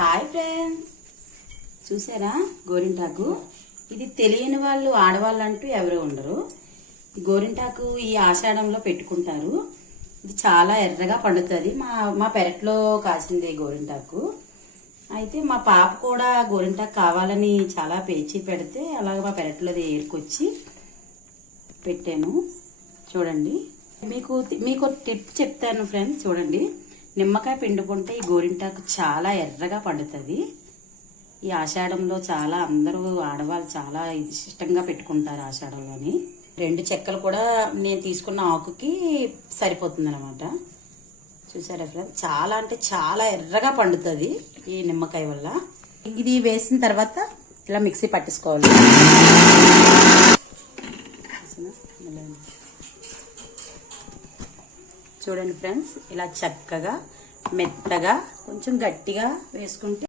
Hi friends, చూసారా గోరింటాకు? ఇది తెలియని వాళ్ళు ఆడవాళ్ళు అంటూ ఎవరు ఉండరు. గోరింటాకు ఈ ఆషాఢంలో పెట్టుకుంటారు. ఇది చాలా ఎర్రగా పండుతుంది. మా పెరట్లో కాసింది గోరింటాకు. అయితే మా పాప కూడా గోరింటాకు కావాలని చాలా పేచి పెడితే అలాగే మా పెరట్లోది ఏరుకొచ్చి పెట్టాను. చూడండి, మీకు టిప్ చెప్తాను ఫ్రెండ్స్. చూడండి, నిమ్మకాయ పిండుకుంటే ఈ గోరింటాకు చాలా ఎర్రగా పండుతుంది. ఈ ఆషాఢంలో చాలా అందరూ ఆడవాళ్ళు చాలా ఇష్టంగా పెట్టుకుంటారు ఆషాఢంలోని. 2 చెక్కలు కూడా నేను తీసుకున్న ఆకుకి సరిపోతుంది అనమాట. చూసారా ఫ్రెండ్స్, చాలా అంటే చాలా ఎర్రగా పండుతుంది ఈ నిమ్మకాయ వల్ల. ఇది వేసిన తర్వాత ఇలా మిక్సీ పట్టేసుకోవాలి. చూడండి ఫ్రెండ్స్, ఇలా చక్కగా మెత్తగా కొంచెం గట్టిగా వేసుకుంటే